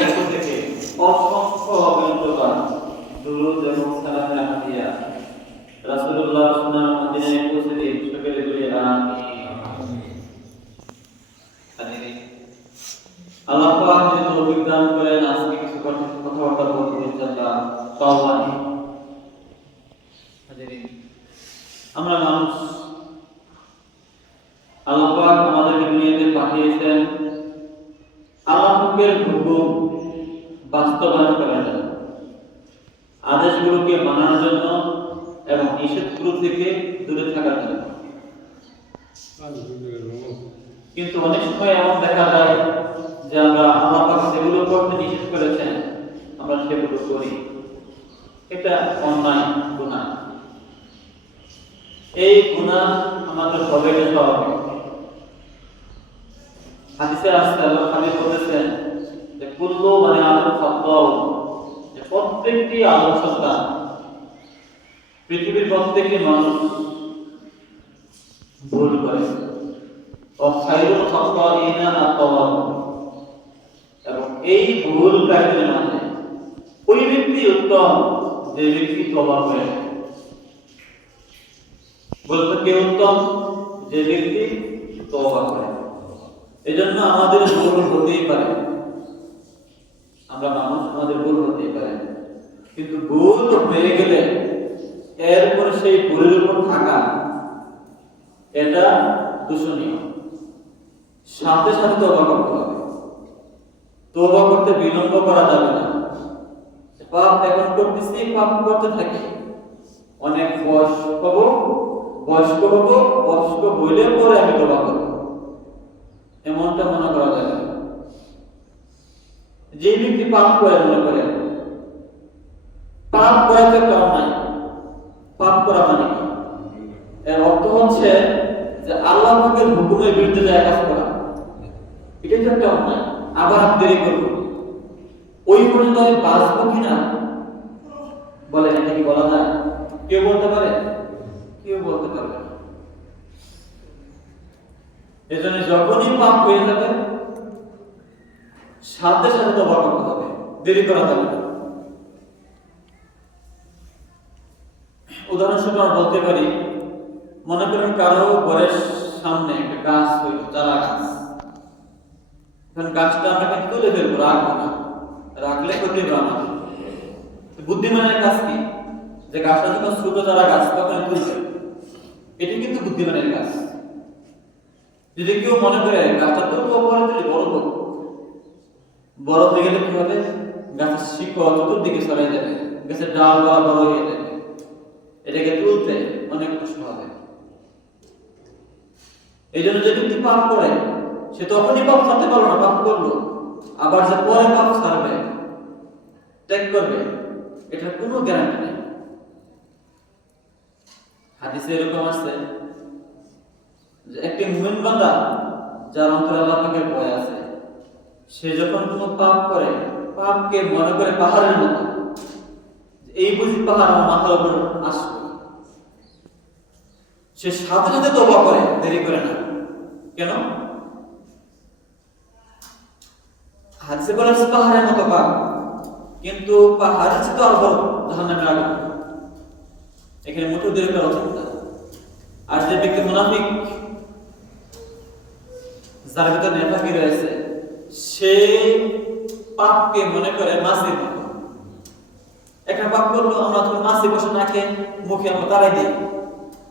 পক্ষ থেকে অসংখ্য অগণিতবার দুরূদ এবং সালামের হাদিয়া রাসূলুল্লাহ সাল্লাল্লাহু আলাইহি মদিনায় পৌঁছে দিন। সকলে বলি আমিন। আল্লাহ পাক যদি তৌফিক দান করেন আজকে কিছু কথাবার্তা বলতে ইনশাআল্লাহ তওবা নিয়ে। আমরা মানুষ, আল্লাহ পাক আমাদেরকে দুনিয়াতে পাঠিয়েছেন আল্লাহ পাকের হুকুম বাস্তবায়ন করার জন্য, আদেশগুলোকে মানার জন্য এবং নিষেধগুলো থেকে দূরে থাকার জন্য। কিন্তু অনেক সময় এমন দেখা যায় যে আমরা আল্লাহ পাক যেগুলো করতে নিষেধ করেছেন আমরা সেগুলো করি। এটা অন্যায় গুনাহ। এই গুনাহ আমাদের হবে না স্বাভাবিক। হাদিসে আসছে আল্লাহ হাবিব বলেছেন যে কুল্লু মানে আদম খাতাও, যে প্রত্যেকটি আদম সন্তান, পৃথিবীর প্রত্যেকটি মানুষ ভুল করে। ও খায়রুল খাতাইনা আত-তাওয়াবুন, এবং এই ভুলকারীদের মাঝে ওই ব্যক্তি উত্তম যে ব্যক্তি তওবা করে। বলতে কে উত্তম? যে ব্যক্তি তওবা করে। এজন্য আমাদের ভুল হতেই পারে, আমরা মানুষ, আমাদের ভুল হতেই পারে, কিন্তু ভুল হয়ে গেলে এরপর সেই ভুলের উপর থাকা এটা দূষণীয়। সাথে সাথে তওবা করতে হবে। তওবা করতে বিলম্ব করা যাবে না। পাপ এখন করতেছি, পাপ করতে থাকি, অনেক বয়স্ক হবো, বয়স্ক হইলে পরে আমি তওবা করব, এমনটা মনে করা যায় না। যে ব্যক্তি পাপ করে মনে করে পাপ করাতে কারণ নাই, পাপ করা মানে কি? এর অর্থ হচ্ছে যে আল্লাহ পাকের হুকুমের বিরুদ্ধে যায় কাজ করা, এটা তো একটা অন্যায়। আবার আমি দেরি করবো, ওই পর্যন্ত আমি বাঁচবো কিনা বলে, এটা কি বলা যায়? কেউ বলতে পারে? কেউ বলতে পারবে না। এজন্য যখনই পাপ হয়ে যাবে সাথে সাথে তওবা করতে হবে, দেরি করা যাবে না। উদাহরণস্বরূপ আমরা বলতে পারি, মনে করেন কারো ঘরের সামনে একটা গাছ হইল, চারা গাছ। এখন গাছটা আমরা কিন্তু তুলে ফেলবো, রাখবো না, রাখলে ক্ষতি হবে আমাদের। বুদ্ধিমানের কাজ কি? যে গাছটা যখন ছোট চারা গাছ তখন তুলবে, এটি কিন্তু বুদ্ধিমানের কাজ। যদি কেউ মনে করে গাছটা তুলবো পরে তুলি, বড় হয়ে গেলে কি হবে? গাছের শিকড় চতুর্দিকে ছড়াই যাবে, গাছের ডাল বড় হয়ে যাবে, এটাকে তুলতে অনেক কষ্ট হবে। এই জন্য যে ব্যক্তি পাপ করে সে তখনই পাপ ছাড়তে পারলো না, পাপ করলো, আবার যে পরে পাপ ছাড়বে, ত্যাগ করবে, এটার কোনো গ্যারান্টি নেই। হাদিসে এরকম আছে যে একটি মুমিন বান্দা যার অন্তরে আল্লাহ পাকের ভয় আছে, সে যখন কোনো পাপ করে, পাপকে মনে করে পাহাড়ের মতো, এই বুঝি পাহাড় আমার মাথার উপর আসবে, সে সাথে সাথে তওবা করে, দেরি করে না। কেন? হাদিসে বলা আছে পাহাড়ের মতো পাপ, কিন্তু পাহাড়ের চেয়ে তো আরো বড় জাহান্নামের আগুন। এখানে মোটেও দেরি করা উচিত না। আর যে ব্যক্তি মুনাফিক, যার ভিতরে নেফাকি রয়েছে, সে পাপকে মনে করে মাছির মতো। একটা পাপ করলো, আমরা যখন মাছি বসে নাকে মুখে আমরা তাড়াই দিই,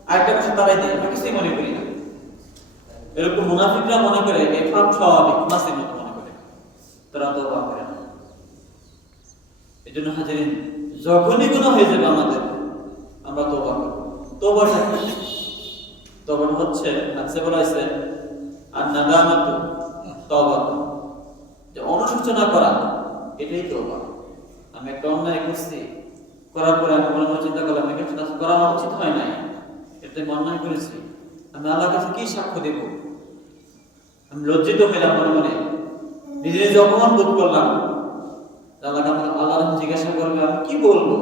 আরেকটা বসে তাড়াই দিই, আমরা কিছুই মনে করি না। এরকম মুনাফিকরা মনে করে এই পাপ স্বাভাবিক, মাছির মতো মনে করে, তারা তওবা করে না। এই জন্য হাজিরিন, যখনই গুনাহ হয়ে যাবে আমাদের, আমরা তওবা করব। তওবাটা হচ্ছে হাদিসে বলা হয়েছে আর নাদামাতু তাওবাতু, যে অনুশোচনা করা, এটাই তওবা। আমি একটা অন্যায় করছি, করার পরে আমি মনে মনে চিন্তা করলাম এটা করা উচিত হয় নাই, এটা আমি অন্যায় করেছি, আমি আল্লাহর কাছে কি সাক্ষ্য দেব? আমি লজ্জিত হইলাম, মনে মনে নিজে নিজে অপমান বোধ করলাম। আল্লাহ জিজ্ঞাসা করবে আমি কি বলবো,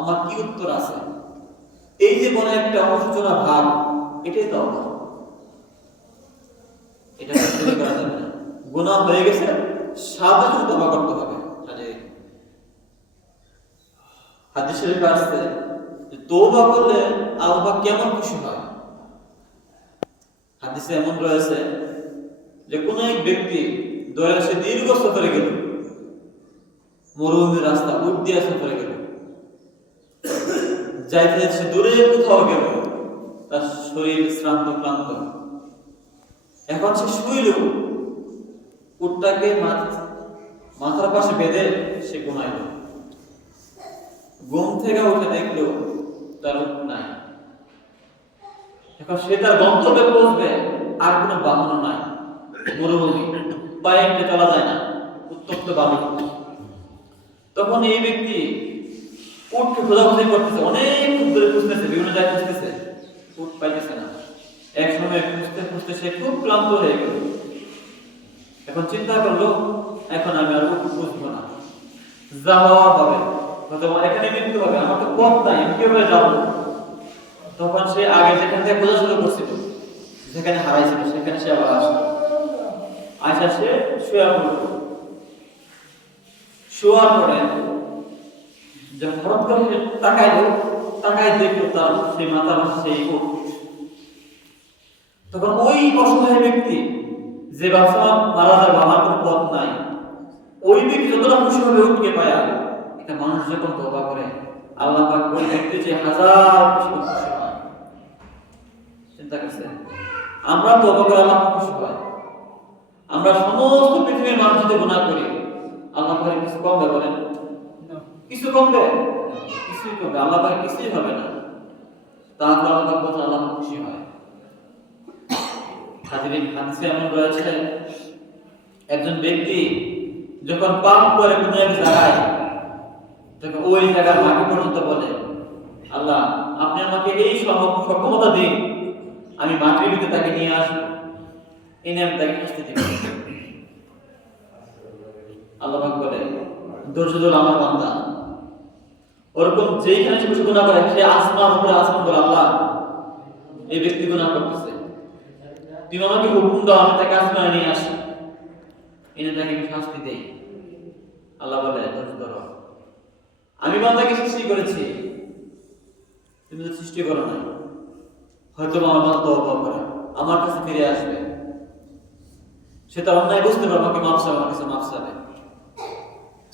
আমার কি উত্তর আছে? এই যে মনে একটা অনুশোচনা ভাব, এটাই তওবা। এটা করা যাবে না। গুনাহ হয়ে গেছে, সাথে সাথে তওবা করতে হবে। হাদিস শরীফে আসছে যে তওবা করলে আল্লাহ কেমন খুশি হয়। হাদিসে এমন রয়েছে যে কোন এক ব্যক্তি ধরে সে দীর্ঘ সফরে গেল, মরুভূমির রাস্তা উঠ দিয়ে সফরে গেল, যাইতে সে দূরে কোথাও গেল, তার শরীর শ্রান্ত ক্লান্ত, এখন সে শুইল, উটটাকে মাথার পাশে বেঁধে সে ঘুমাইল। ঘুম থেকে উঠে দেখলো তার উট নাই। এখন সে তার গন্তব্যে পৌঁছবে, আর কোনো বাহন নাই, মরুভূমি, পায়ে হেঁটে চলা যায় না, উত্তপ্ত বালু। তখন এই ব্যক্তি উটকে খোঁজাখুঁজি করতেছে, অনেক দূরে খুঁজতেছে, বিভিন্ন জায়গায় খুঁজতেছে, উট পাইতেছে না। এক সময় খুঁজতে খুঁজতে সে খুব ক্লান্ত হয়ে গেল। এখন চিন্তা করলো, এখন আমি আর উট খুঁজবো না, যা হওয়া হবে, হয়তো এখানে মৃত্যু হবে, আমার তো পথ নাই, আমি কিভাবে যাবো। তখন সে আগে যেখান থেকে খোঁজা শুরু করছিল, যেখানে হারাইছিল, সেখানে সে আবার আসলো। আয়সা সে শুয়ে পড়ল। শোয়ার পরে যখন হঠাৎ করে তাকাই দেখলো তার সেই মাথার সেই উট। তখন ওই অসহায় ব্যক্তি যে বাচ্চা মারা যাবে, আমার কোনো পথ নাই, ওই ব্যক্তি যতটা খুশি হবে উটকে পায়া। এটা মানুষ যখন তওবা করে, আল্লাহ পাক ওই ব্যক্তি যে হাজার খুশি হয়। চিন্তা করছেন, আমরা তওবা করে আল্লাহ খুশি হয়। আমরা সমস্ত পৃথিবীর মানুষ যদি গুনাহ করি, আল্লাহ পাক কিছু কমবে বলেন? কিছু কমবে? কিছুই কমবে, আল্লাহ পাক কিছুই হবে না। তারপর আল্লাহ পাক আল্লাহ খুশি হয়। হাদিসে এমন রয়েছে, একজন ব্যক্তি যখন পাপ করে কোনো এক জায়গায়, তখন ওই জায়গার মাটি পর্যন্ত বলে, আল্লাহ আপনি আমাকে এই সক্ষমতা দিন, আমি মাটির ভিতরে তাকে নিয়ে আসবো, এনে আমি তাকে শাস্তি দিব। আল্লাহ পাক বলে, ধৈর্য ধর আমার বান্দা। ওরকম যেইখানে সে গুনাহ করে, সে আসমান উপরে আসমান বলে, আল্লাহ এই ব্যক্তি গুনাহ করতেছে, তুমি আমাকে হুকুম দাও, আমি তাকে আসমানে নিয়ে আসি, এনে তাকে আমি শাস্তি দেই। আল্লাহ বলে, ধৈর্য ধরো, আমি বান্দাকে সৃষ্টি করেছি, তুমি তো সৃষ্টি করো না, হয়তো আমার বান্দা তওবা করে আমার কাছে ফিরে আসবে, সে তার অন্যায় বুঝতে পারবে, আমাকে মাফ চাবে, আমার কাছে মাফ চাবে।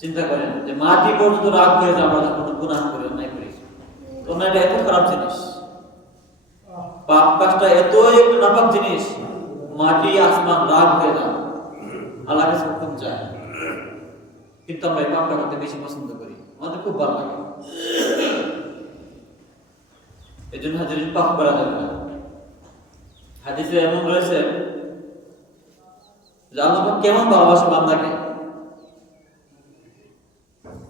চিন্তা করেন যে মাটি পর্যন্ত রাগ হয়ে যায়, আমরা যখন গুনাহ করি, অন্যায় করি। অন্যায়টা এত খারাপ জিনিস, পাপ কাজটা এত একটা নাপাক জিনিস, মাটি আসমান রাগ হয়ে যায়, আল্লাহ কাছে হুকুম চায়। কিন্তু আমরা এই পাপটা করতে বেশি পছন্দ করি, আমাদের খুব ভালো লাগে। এই জন্য হাজির পাপ করা যাবে না। হাদিসে এমন রয়েছে যে আল্লাহ কেমন ভালোবাসে বান্দাকে।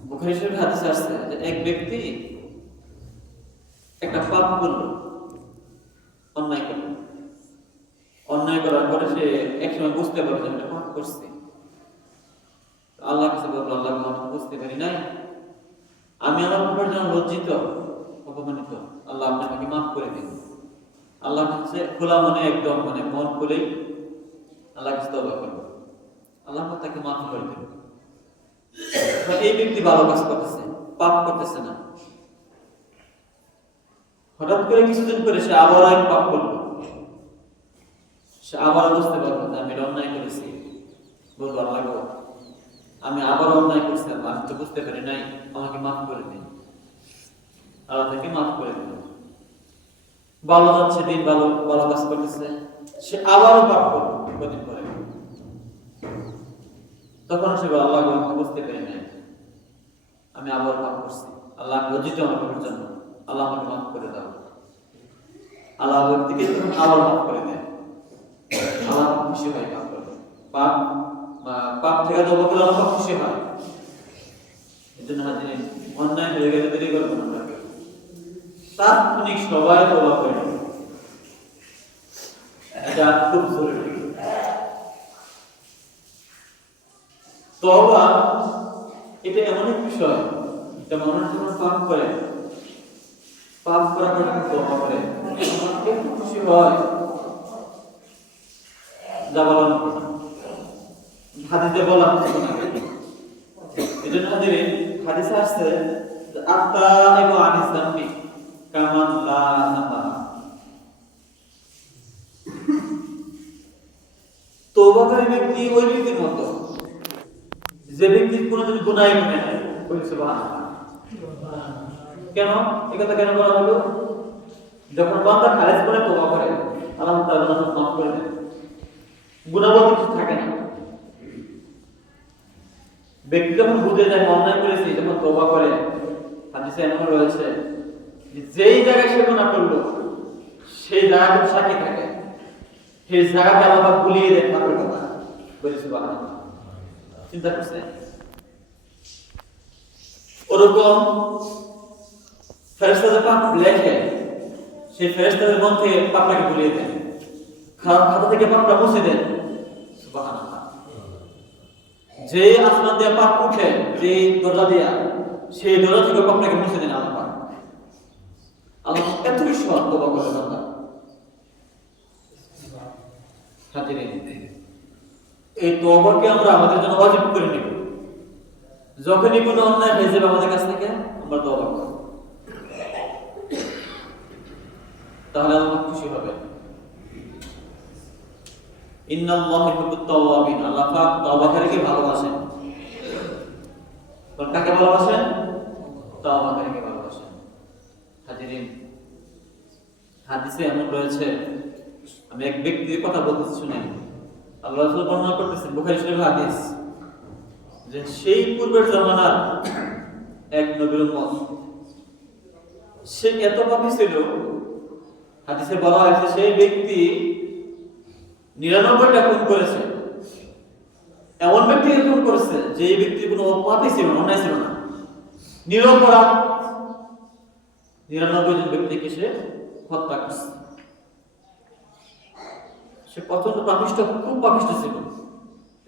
বুখারী শরীফে হাদিসে আসছে যে এক ব্যক্তি একটা পাপ করলো, অন্যায় করলো, অন্যায় করার পরে সে একসময় বুঝতে পারলো যে আমি পাপ করছি। আল্লাহ কাছে বললো, আল্লাহ আমি বুঝতে পারি নাই, আমি আমার ব্যাপারে যেন লজ্জিত, অপমানিত, আল্লাহ আপনি আমাকে মাফ করে দিন। আল্লাহ কাছে খোলা মনে, একদম মন খুলেই আল্লাহ কাছে তওবা করবে, আল্লাহ তাকে মাফ করে দেবে। এই ব্যক্তি ভালো কাজ করতেছে, পাপ করতেছে না। হঠাৎ করে কিছুদিন পরে সে আবার এক পাপ করলো, সে আবার বুঝতে পারলো যে আমি অন্যায় করেছি, বলবো আল্লাহ গো আমি আবার অন্যায় করছিলাম, আমি তো বুঝতে পারি নাই, আমাকে মাফ করে দিন। আল্লাহ তাকে মাফ করে দিল। ভালো যাচ্ছে দিন, ভালো কাজ করতেছে, সে আবারও পাপ করলো কদিন পরে। তখন সে বলে, আল্লাহ আমি বুঝতে পারি নাই, আমি আবার পাপ করছি, আল্লাহ লজ্জিত আমার পাপের জন্য, আল্লাহ আমাকে মাফ করে দাও। আল্লাহ ব্যক্তিকে আবার মাফ করে দেয়, আল্লাহ খুশি হয়। পাপ থেকে তওবা করলে আল্লাহ খুশি হয়। এই জন্য হাজির অন্যায় হয়ে গেলে দেরি করবেন না, তাৎক্ষণিক সবাই তওবা করে, এটা খুব জরুরি। তওবা এটা এমন এক বিষয়, এটা মানুষ যখন পাপ করে, পাপ করার পর তওবা করে, একটু খুশি হয়, যা বলার হাদিসে বলা হচ্ছে না। এজন্য হাদিসে আসছে যে আত-তাইবু আনিস যামবি কামান লা যামবা। তওবাকারী ব্যক্তি ওই ব্যক্তির মতো যে ব্যক্তি কোনোদিন গুনাহই করে নাই। বলি সুবহানাল্লাহ। কেন এই কথা কেন বলা হলো? যখন বান্দা খালেস করে তওবা করে আল্লাহ তাআলা তাকে মাফ করে দেন, গুনাহ বলতে কিছু থাকে না। ব্যক্তি যখন বুঝে যায় অন্যায় করেছে, যখন তওবা করে, হাদিসে এমন রয়েছে যেই জায়গায় সে গুনাহ করলো সেই জায়গাটা সাক্ষী থাকে, সেই জায়গাটা আল্লাহ ভুলিয়ে দেন পাপের কথা। বলি সুবহানাল্লাহ। চিন্তা করছেন? ওরকম ফেরেশতাদের পাপ লেখে, সেই ফেরেশতাদের মন থেকে পাপটাকে ভুলিয়ে দেন, খাতা থেকে পাপটা মুছে দেন। সুবহানাল্লাহ। যে আসমান দিয়ে পাপ উঠে, যে দরজা দিয়া, সেই দরজা থেকে পাপটাকে মুছে দেন আল্লাহ পাক। আল্লাহ এত সৎ তওবা করে বান্দা। হাজিরিন, এই তওবাকে আমরা আমাদের জন্য ওয়াজিব করে নিব। যখনই কোনো অন্যায় হয়ে যাবে আমাদের কাছ থেকে, আমরা তওবা করব, তাহলে আল্লাহ খুশি হবে। ইন্নাল্লাহা ইউহিব্বুত তাওয়াবিন, আল্লাহ পাক তওবাকারীকে ভালোবাসেন। কাকে ভালোবাসেন? তওবাকারীকে ভালোবাসেন। হাজিরিন, হাদিসে এমন রয়েছে, আমি এক ব্যক্তির কথা বলতেছি শুনেন। আল্লাহ রাসূল বর্ণনা করতেছেন, বুখারী শরীফের হাদিস, যে সেই পূর্বের জামানার এক নবীর উম্মত, সে এত পাপী ছিল, হাদিসে বলা হয়েছে সেই ব্যক্তি 99টা খুন করেছে। এমন ব্যক্তিকে খুন করেছে যে এই ব্যক্তির কোনো পাপই ছিল না, অন্যায় ছিল না, নিরপরাধ 99 জন ব্যক্তিকে সে হত্যা করছে। সে প্রচন্ড পাপিষ্ঠ, খুব পাপিষ্ঠ ছিল।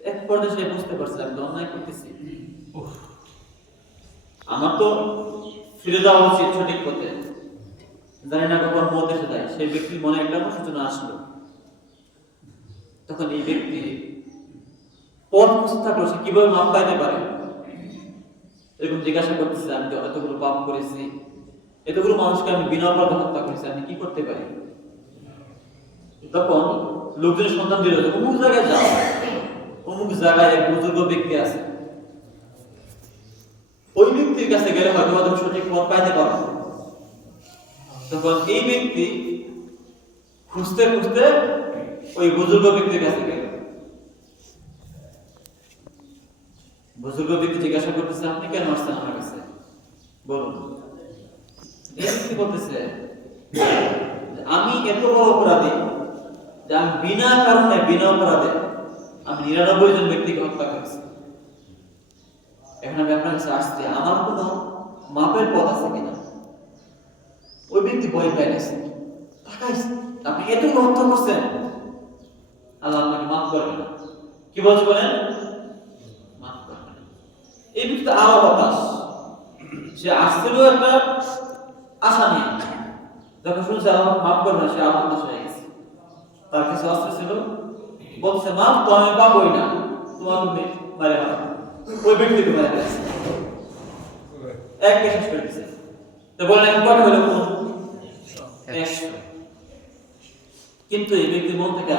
এক পর্যায়ে সে বুঝতে পারছে আমি তো অন্যায় করতেছি, আমার তো ফিরে যাওয়া উচিত সঠিক পথে, জানি না কখন মত এসে যায়। সেই ব্যক্তির মনে একটা অনুশোচনা আসলো। তখন এই ব্যক্তি পথ খুঁজতে থাকলো সে কিভাবে মাপ পাইতে পারে। এরকম জিজ্ঞাসা করতেছে, আমি তো এতগুলো পাপ করেছি, এতগুলো মানুষকে আমি বিনা অপরাধে হত্যা করেছি, আমি কি করতে পারি? তখন লোকজনের সন্ধান দিল, অমুক জায়গায় যাও, অমুক জায়গায় এক বুজুর্গ ব্যক্তি আছে, ওই ব্যক্তির কাছে গেলে হয়তো তুমি সঠিক পথ পাইতে পারো। তখন এই ব্যক্তি খুঁজতে খুঁজতে ওই বুজুর্গ ব্যক্তির কাছে গেল। বুজুর্গ ব্যক্তি জিজ্ঞাসা করতেছে, আপনি কেন আসছেন আমার কাছে, বলুন। এই ব্যক্তি বলতেছে, আমি এত বড় অপরাধী যে আমি বিনা কারণে, বিনা অপরাধে আমি 99 জন ব্যক্তিকে হত্যা করেছি। এখন আমি আপনার কাছে আসছি, আমার কোনো মাপের পথ আছে কিনা? ওই ব্যক্তি ভয় পেয়ে গেছে, তাকাইছে, আপনি এতগুলো হত্যা করছেন, আল্লাহ আপনাকে মাফ করবে না। কি বলছে বলেন? মাফ করবে না। এই ব্যক্তি আরো হতাশ, সে আসছিল একটা আশা নিয়ে, যখন শুনছে আল্লাহ মাফ করবে না, সে আরো হতাশ হয়ে গেছে। তার কাছে অস্ত্র ছিল, বলছে মাফ তো আমি পাবোই না, তোমার মারে মারো। ওই ব্যক্তিকে মেরে ফেলেছে, এককে শেষ করে দিয়েছে। তো বলেন এখন কয়টা হলো? 100। কিন্তু এই ব্যক্তির মন থেকে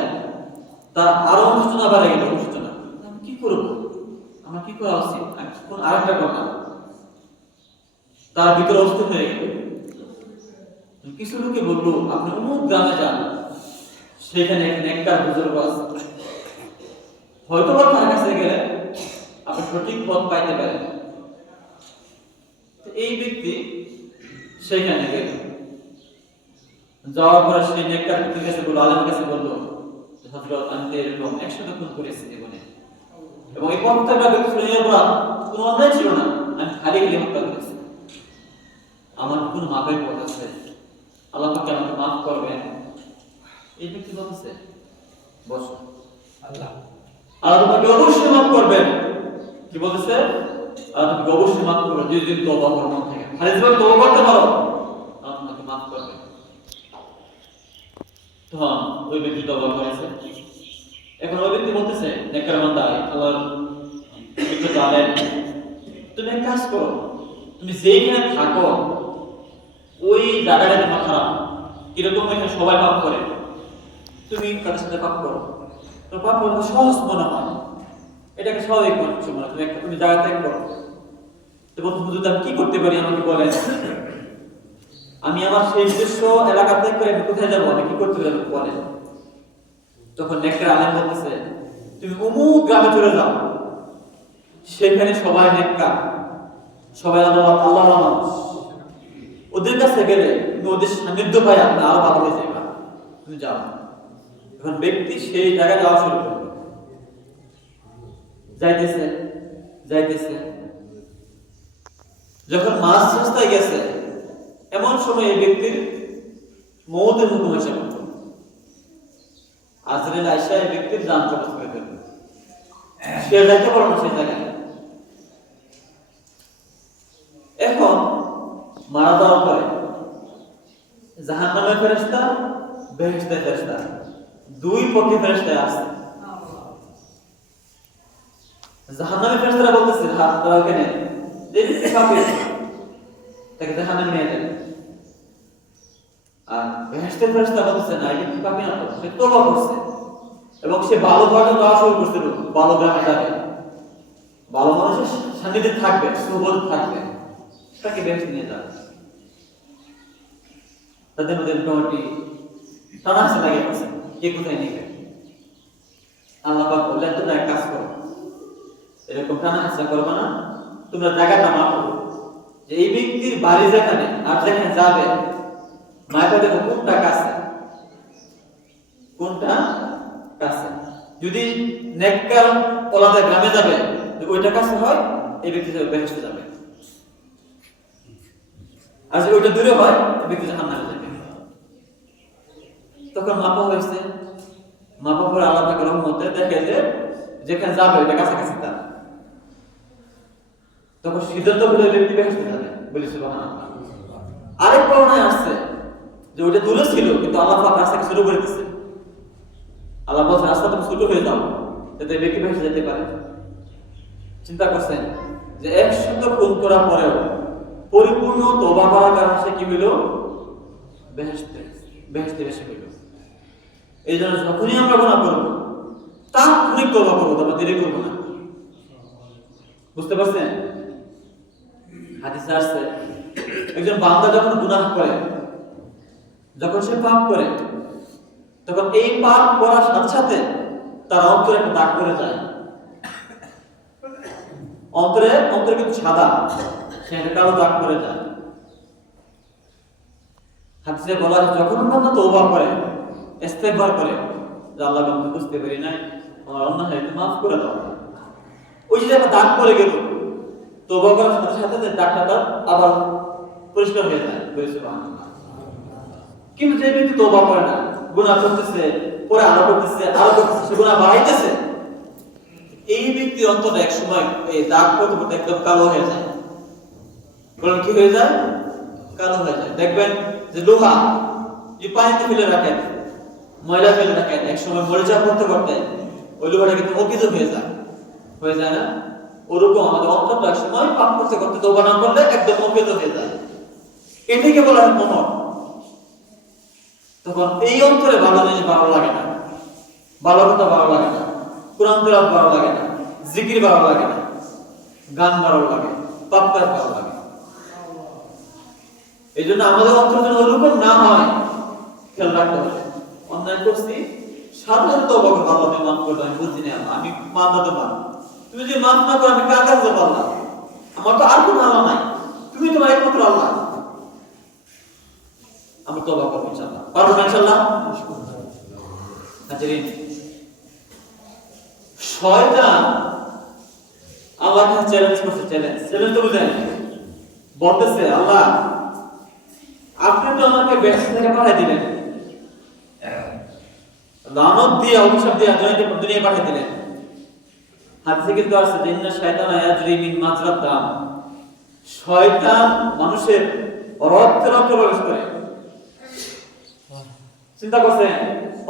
তার আরো অনুশোচনা বাড়ে গেল। অনুশোচনা, আমি কি করবো, আমার কি করা উচিত, আমি কোন আরেকটা কথা তার ভিতরে অস্থির হয়ে গেল। কিছু লোকে বললো, আপনি অমুক গ্রামে যান, সেখানে একটা বুজুর্গ আছে, হয়তো বা তার কাছে গেলে আপনি সঠিক পথ পাইতে পারেন। এই ব্যক্তি সেখানে গেল, যাওয়ার পরে সেই নেককার ব্যক্তির কাছে বলল, আলেমের কাছে বলল, হযরত আমি তো এরকম 100টা খুন করেছি জীবনে, এবং এই প্রত্যেকটা ব্যক্তি ছিল নিরপরাধ, কোনো অন্যায় ছিল না, আমি খালি খালি হত্যা করেছি, আমার কোনো মাপের পথ আছে, আল্লাহ পাক আমাকে মাফ করবেন? এই ব্যক্তি বলতেছে, বসো, আল্লাহ তোমাকে অবশ্যই মাফ করবেন। কি বলতেছে? আল্লাহ তোমাকে অবশ্যই মাফ করবেন যদি তুমি তওবা করো মন থেকে, খালি যদি তওবা করতে পারো, আল্লাহ তোমাকে মাফ করবেন। তখন ওই ব্যক্তি তওবা করেছে, এখন ওই ব্যক্তি বলতেছে নেককার বান্দা আল্লাহর বিখ্যাত আলেম, তুমি এক কাজ করো, তুমি যেইখানে থাকো ওই জায়গাটা তোমার খারাপ, কিরকম এখানে সবাই পাপ করে, তুমি তাদের সাথে পাপ করো, তো পাপ করতে সহজ মনে হয়, এটাকে স্বাভাবিক মনে হচ্ছে, মনে তুমি জায়গা ত্যাগ করো। তো বলতে হুজুর আমি কি করতে পারি আমাকে বলেন, আমি আমার সেই নিজস্ব এলাকা ত্যাগ করে আমি কোথায় যাবো, আমি কি করতে পারি বলেন। তখন নেককার আলেম বলতেছে তুমি অমুক গ্রামে চলে যাও, সেখানে সবাই নেককার, সবাই আল্লাহ মানুষ, ওদের কাছে গেলে তুমি ওদের সান্নিধ্য পাই আপনি আরো ভালো হয়ে যাবে, তুমি যাও। এখন ব্যক্তি সেই জায়গায় যাওয়া শুরু করবে, যাইতেছে যাইতেছে, যখন মাঝ রাস্তায় গেছে এমন সময় এই ব্যক্তির মৌতের হুকুম এসে পড়ল, আজরাইল আয়েশা এই ব্যক্তির জান কবজ করে ফেলবে, সে যাইতে পারল না সেই জায়গায়। এখন মারা যাওয়ার পরে জাহান্নামের ফেরেশতা, বেহেশতের ফেরেশতা, দুই পক্ষে ফেরেশতা আছে। জাহান্নামের ফেরেশতারা বলতেছে হাত ধরা কেনে এই কাফির, তাকে জাহান্নামে নিয়ে যাবে। আর বেহেশতের ফেরেশতা বলতেছে না, এটা কি কাফির না, সে তওবা করছে এবং সে ভালো কাজে যাওয়া শুরু করছে, ভালো গ্রামে যাবে, ভালো মানুষের সান্নিধ্যে থাকবে, সুবোধ থাকবে, তাকে বেহেশতে নিয়ে যাবে। তাদের মধ্যে মোটামুটি টানাহাসি লাগে গেছে, কে কোথায় নিয়ে গেছে। আল্লাহ পাক বললেন তোমরা এক কাজ করো, এরকম টানাহাসি করবে না, তোমরা জায়গাটা মাপো যে এই ব্যক্তির বাড়ি যেখানে আর যেখানে যাবে মাপা দেখো কোনটা কাছে, কোনটা কাছে। যদি নেককার ওলাদা গ্রামে যাবে ওইটা কাছে হয়, এই ব্যক্তি বেহেশতে যাবে, আর যদি ওইটা দূরে হয় এই ব্যক্তি জাহান্নামে যাবে। তখন মাপা হয়েছে, মাপা পরে আল্লাহ পাকের রহমতে দেখে যে যেখানে যাবে ওইটা কাছাকাছি তার, তখন সিদ্ধান্ত হলে ব্যক্তি বেহেশতে যাবে বলি সুবহানাল্লাহ। আরেক বর্ণনায় আসছে যে ওইটা দূরে ছিল কিন্তু আল্লাহ পাক রাস্তাকে ছোট করে দিয়েছে, আল্লাহ বলছে রাস্তা তুমি ছোট হয়ে যাও যাতে ব্যক্তি বেহেশতে যেতে পারে। চিন্তা করছেন যে 100 খুন করার পরেও পরিপূর্ণ তওবা করার কারণে সে কি হইল, বেহেশতে বেশি হইল। এই জন্য যখনই আমরা গুনাহ করবো তাৎক্ষণিক তওবা করবো, তবে দেরি করবো না, বুঝতে পারছেন? হাদিসে আসছে একজন বান্দা যখন গুনাহ করে, যখন সে পাপ করে, তখন এই পাপ করার সাথে সাথে তার অন্তরে একটা দাগ পড়ে যায়, অন্তরে কিন্তু সাদা, সেটা কালো দাগ পড়ে যায়। হাদিসে বলা হয় যখন বান্দা তওবা করে, ইস্তেগফার করে যে আল্লাহ আমি বুঝতে পারি নাই, আমার অন্যায় হয়েছে মাফ করে দাও, ওই যে একটা দাগ পড়ে গেল, তওবা করার সাথে সাথে দাগটা আবার পরিষ্কার হয়ে যায়, সুবহানাল্লাহ। কিন্তু যে ব্যক্তি তওবা করে না, গুনাহ করতেছে, পরে আরো করতেছে, সে গুনাহ বাড়াইতেছে, এই ব্যক্তির অন্তরে এক সময় এই দাগ পড়তে পড়তে একদম কালো হয়ে যায়। বলেন কি হয়ে যায়? কালো হয়ে যায়। দেখবেন যে লোহা যে পানিতে ফেলে রাখেন, ময়লা ফেলে রাখেন, এক সময় মরিচা পড়তে পড়তে ওই লোহাটা কিন্তু অকিত হয়ে যায় না? ওরকম আমাদের অন্তরটা এক সময় পাপ করতে করতে তওবা না করলে একদম অকিত হয়ে যায়, এটাকে বলা হয় মোহর। তখন এই অন্তরে ভালো জিনিস ভালো লাগে না, ভালো কথা ভালো লাগে না, কোরআন তেলাওয়াত ভালো লাগে না, জিকির ভালো লাগে না, গান ভালো লাগে, পাপ কাজ ভালো লাগে। এই জন্য আমাদের অন্তর যেন ওরকম না হয় খেয়াল রাখতে হবে। অন্যায় করছি সাধারণ তওবা করব, আল্লাহ তুমি মাফ করে দাও, আমি বুঝি না, আমি মানতে তো পারবো, তুমি যদি মাফ না করো আমি কার কাছে যাবো? আল্লাহ, আমার তো আর কোনো আল্লাহ নাই, তুমি তোমার একমাত্র আল্লাহ, আমি তওবা করব ইনশাআল্লাহ, পারবো না ইনশাআল্লাহ। হাজিরিন, শয়তান আল্লাহকে চ্যালেঞ্জ করছে, চ্যালেঞ্জ তো বুঝেন, বলতেছে আল্লাহ আপনি তো আমাকে বেহেশত থেকে পাঠিয়ে দিলেন, লানত দিয়ে অভিশাপ দিয়ে দুনিয়ায় পাঠিয়ে দিলেন। হাদিসে কিন্তু আছে যে ইন্না শায়তানা ইয়াজরি মিন মাজরাত দাম, শয়তান মানুষের রক্তে প্রবেশ করে। চিন্তা করছেন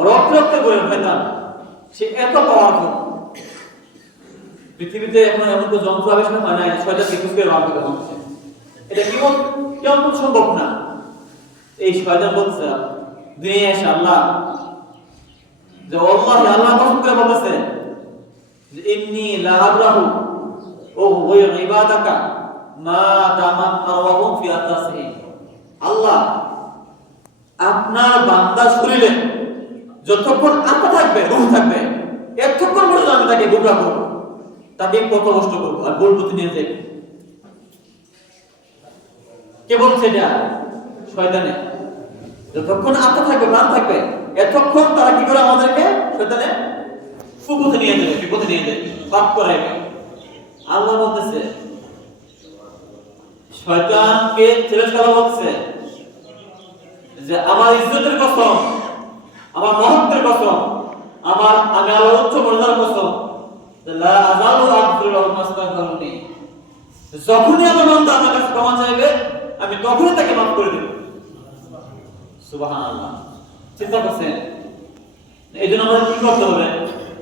রক্তে করে শয়তান, সে এত পাওয়ারফুল। পৃথিবীতে এখন এমন কোনো যন্ত্র আবিষ্কার হয় না শয়তান নিখুঁজ করে বার করতে পারছে। এটা কেমন সম্ভব না। এই শয়তান বলছে দুনিয়ায় এসে আল্লাহ যে আল্লাহ কসম করে বলতেছে যে ইন্নী লা আবরাহু ও হুয়া ইবাদাকা মা দামাত আরওয়াহুম ফি আতাসিহিম। আল্লাহ আপনার বান্দা শরীরে যতক্ষণ আত্মা থাকবে, রূহ থাকবে, এতক্ষণ পর্যন্ত আমি তাকে গোমরাহ করব, তাকে কত কষ্ট করবো আর গোল প্রতি নিয়ে যাই। কে বলছে এটা? শয়তানে। যতক্ষণ আত্মা থাকবে, প্রাণ থাকবে, এতক্ষণ তারা কি করে আমাদেরকে শয়তানে কুপথে নিয়ে যাবে, বিপথে নিয়ে যাবে, পাপ করাইবে। আল্লাহ বলতেছে শয়তানকে চ্যালেঞ্জ করা হচ্ছে যে আমার ইজ্জতের কসম, আমার মহত্বের কসম, আমি আল্লাহর উচ্চ মর্যাদার কসম, লা আযালু আগফিরু লাহু মাস্তাগফিরুনি, যখনই আমার বান্দা আমার কাছে ক্ষমা চাইবে আমি তখনই তাকে মাফ করে দেব। সুবহানাল্লাহ। চিন্তা করছেন? এইজন্য আমাদের কি করতে হবে?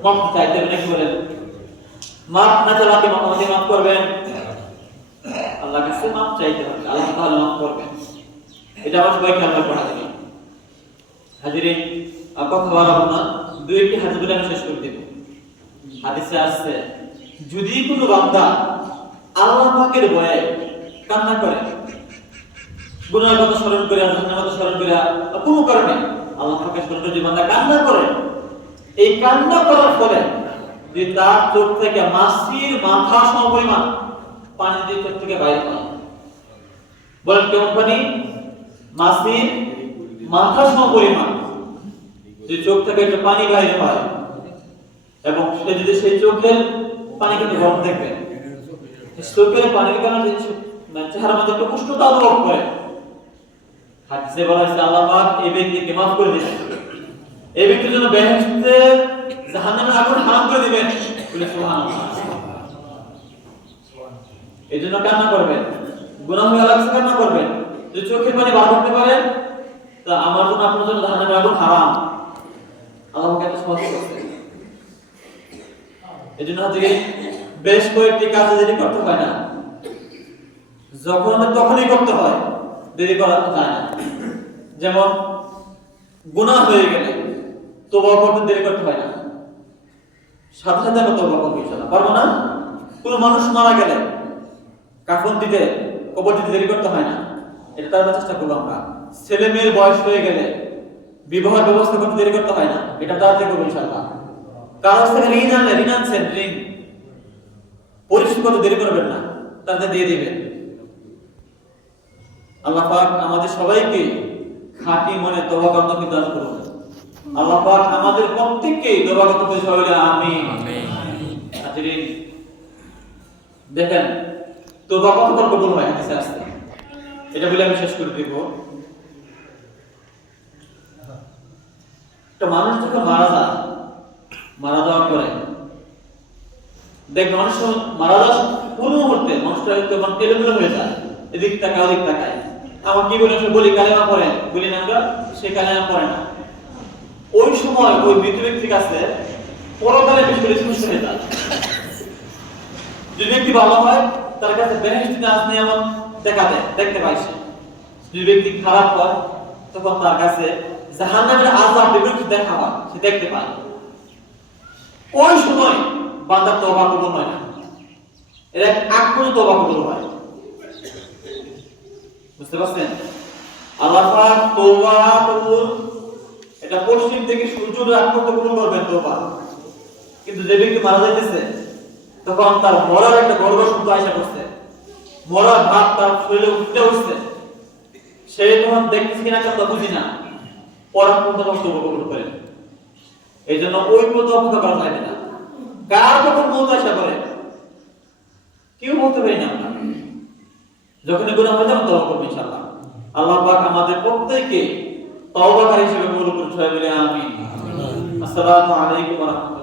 মাফ চাইতে হবে নাকি বলেন? মাফ না চাইলে আমাকে মাফ করবেন? আল্লাহর কাছে মাফ চাইতে হবে, আল্লাহ তাআলা মাফ করবেন। এটা আমার সবাইকে আমরা পড়া দিই। হাজিরিন, কথা বলবো না, দুই একটি হাদিস বলে আমি শেষ করে দেব। হাদিসে আসছে যদি কোনো বান্দা আল্লাহ পাকের ভয়ে কান্না করে, গুনাহের কথা স্মরণ করে, জাহান্নামের কথা স্মরণ করে, কোনো কারণে আল্লাহ পাকের স্মরণ করে যে বান্দা কান্না করে, এই কান্না করার ফলে যে তার চোখ থেকে মাছির মাথা সমপরিমাণ পানি দিয়ে চোখ থেকে বাইরে হয়। বলেন কেমন পানি? মাছির মাথা সমপরিমাণ যে চোখ থেকে একটা পানি বাইরে হয়, এবং সে যদি সেই চোখের পানি কিন্তু গরম দেখবে, চোখের পানির কারণে চেহারার মধ্যে একটু উষ্ণতা অনুভব করে, হাদিসে বলা হয়েছে আল্লাহ পাক এই ব্যক্তিকে মাফ করে দিবেন, এই ব্যক্তির জন্য বেহেশতের জাহান্নামের আগুন হারাম করে দিবেন। সুবহানাল্লাহ। এজন্য কান্না করবেন, গুনাহ হয়ে আল্লাহর কাছে কান্না করবেন। যদি চোখের পানি বার করতে পারেন তা আমার জন্য আপনার জন্য জাহান্নামের আগুন হারাম। আল্লাহ পাক এত সহজ করছে। এজন্য আজকে বেশ কয়েকটি কাজ দেরি করতে হয় না, যখন তখনই করতে হয়, দেরি করা যায় না। যেমন গুনাহ হয়ে গেলে তওবা করতে দেরি করতে হয় না, সাথে সাথে আমরা তওবা করব ইনশাআল্লাহ। পারবো না? কোনো মানুষ মারা গেলে কাফন দিতে, কবর দিতে দেরি করতে হয় না, এটা তার চেষ্টা করবো আমরা। ছেলে মেয়ের বয়স হয়ে গেলে বিবাহের ব্যবস্থা করতে দেরি করতে হয় না, এটা তাড়াতাড়ি করবো ইনশাআল্লাহ। কারো থেকে ঋণ আনলে, ঋণ আনছেন, ঋণ পরিশোধ করতে দেরি করবেন না, তাড়াতাড়ি দিয়ে দিবেন। আল্লাহ পাক আমাদের সবাইকে খাঁটি মনে তওবা করতে তৌফিক দান করুন। আল্লাহ পাক আমাদের প্রত্যেককে তওবা করতে তৌফিক দান করুন। আমিন। হাজিরিন, দেখেন তওবা কতবার কবুল হয় হাদিসে আছে, এটা বলে আমি শেষ করে দেব। একটা মানুষ যখন মারা যাওয়ার পরে দেখবেন মানুষ মারা যাওয়ার পুরো মুহূর্তে মানুষটা তখন এলোমেলো হয়ে যায়, এদিক তাকায় ওদিক তাকায়। আমার কি বলে বলি কালেমা পড়ে, বলি না আমরা, সে কালেমা পড়ে না। ওই সময় ওই মৃত ব্যক্তির কাছে পরকালে বিষয়টি স্পষ্ট হয়ে যায়। যদি ব্যক্তি ভালো হয় তার কাছে বেহেশত নাজ নিয়ামত দেখতে পায় সে। যদি ব্যক্তি খারাপ হয় তখন তার কাছে জাহান্নামের আযাব বিবৃতি দেখা হয়, সে দেখতে পায়। ওই সময় বান্দার তওবা কবুল হয় না, এর আগ পর্যন্ত তওবা কবুল হয়। বুঝতে পারছেন? আল্লাহ পাক তওবা কবুল, এটা পশ্চিম থেকে সূর্য আগ পর্যন্ত কবুল করবেন তওবা। কিন্তু যে ব্যক্তি মারা যাইতেছে তখন তার মরার একটা গর্ব শব্দ আশা করছে, মরার ভাব তার শরীরে উঠতে উঠছে, সে তখন দেখতেছে কিনা কেন বুঝি না, পরার পর্যন্ত তওবা কবুল করেন। এই জন্য ওই পর্যন্ত অপেক্ষা করা যাবে না। কার কখন মৌত আশা করে কেউ বলতে পারি না আমরা। যখনই গুনাহ হয়ে যাবে তওবা করব ইনশাআল্লাহ। আল্লাহ পাক আমাদের প্রত্যেককে তওবাকারী হিসেবে কবুল করুন। সবাই বলে আমিন। আসসালামু আলাইকুম ওয়া রাহমাতুল্লাহ।